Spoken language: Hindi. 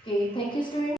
Okay, thank you students.